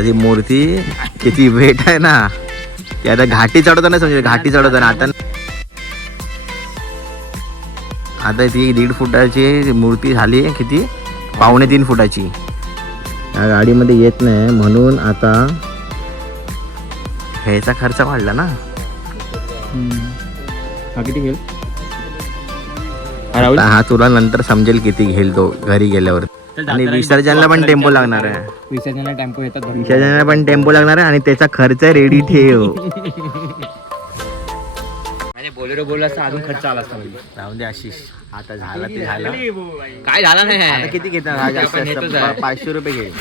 आता ती मूर्ती किती वेट आहे ना, ती आता घाटी चढवताना समजेल, घाटी चढवताना. आता ती 1.5 फुटाची मूर्ती झाली, किती 2.25 फुटाची. या गाडीमध्ये येत नाही म्हणून आता ह्याचा खर्च वाढला ना. किती घेईल हा तुला नंतर समजेल किती घेईल तो घरी गेल्यावर. आणि विसर्जनला पण टेम्पो लागणार आहे. विसर्जनला टेम्पो येतात, विसर्जनला पण टेम्पो लागणार आहे आणि त्याचा खर्च रेडी ठेव. बोलेरो बोलला असता अजून खर्च आला असता. राहून दे आशिष, आता झाला ते झालं. काय झाला नाही. आता किती घेतात हा? जास्त 500 रुपये घेईल.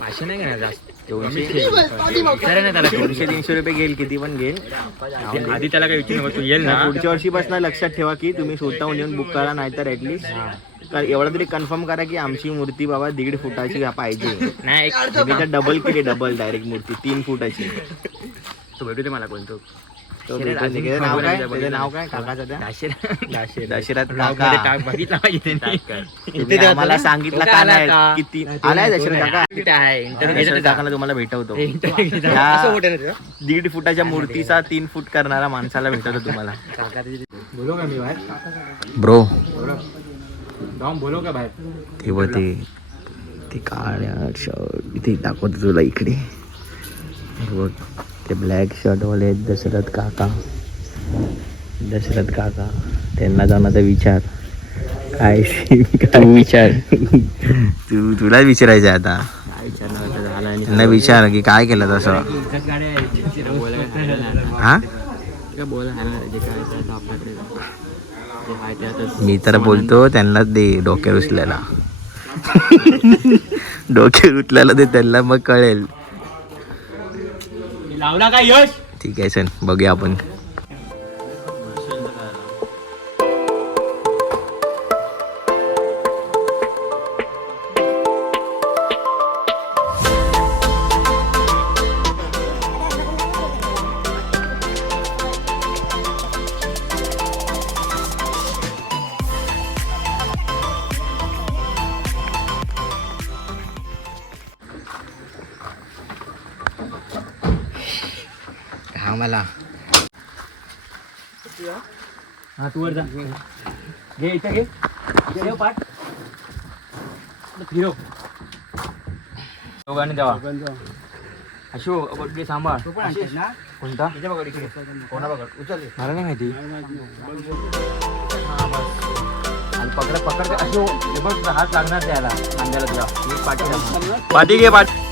500 नाही घेणार जास्त. 200-300 रुपये घेईल, किती पण घेईल. आधी त्याला काय विचारू नको, तू येईल ना. पुढच्या वर्षीपासून लक्षात ठेवा की तुम्ही स्वतःहून येऊन बुक करा, नाहीतर ऍटलीस्ट एवढं तरी कन्फर्म करा की आमची मूर्ती बाबा 1.5 फुटाची पाहिजे. नाही डबल केली, डबल डायरेक्ट मूर्ती 3 फुटाची. तो भेटू दे मला कोणतो. नाव काय काकाचं त्या? दशरथ काका. मला सांगितलं का नाही किती आलाय दशरथ काका? दशरथ काकाला तुम्हाला भेटवतो. 1.5 फुटाच्या मूर्तीचा 3 फूट करणारा माणसाला भेटवतो तुम्हाला. बोलो का मी बाहेर ब्रो, बोलो का बाहेर. तेव्हा ते काळ्या शर्ट इथे दाखवतो तुला इकडे बघ. ते ब्लॅक शर्टवाले दशरथ काका. त्यांना जाण्याचा विचार काय विचार तुला विचारायचं आता. त्यांना विचार की काय केलं तसं. हा मी तर बोलतो त्यांना दे डोक्यावर उचलायला. डोक्यावर उचलायला दे त्यांना, मग कळेल. लावला काय यश. ठीक आहे सर, बघूया आपण. मला हा तू वर जा. घे इथं घे पाठ फिरव. दोघांनी जावा. अशो घे सांभाळ. कोणता कोणा बघ उचल. मला नाही माहिती. आणि पकड अशो बघ, हात लागणार त्याला खांद्याला तुला. पाठी घे पाठी.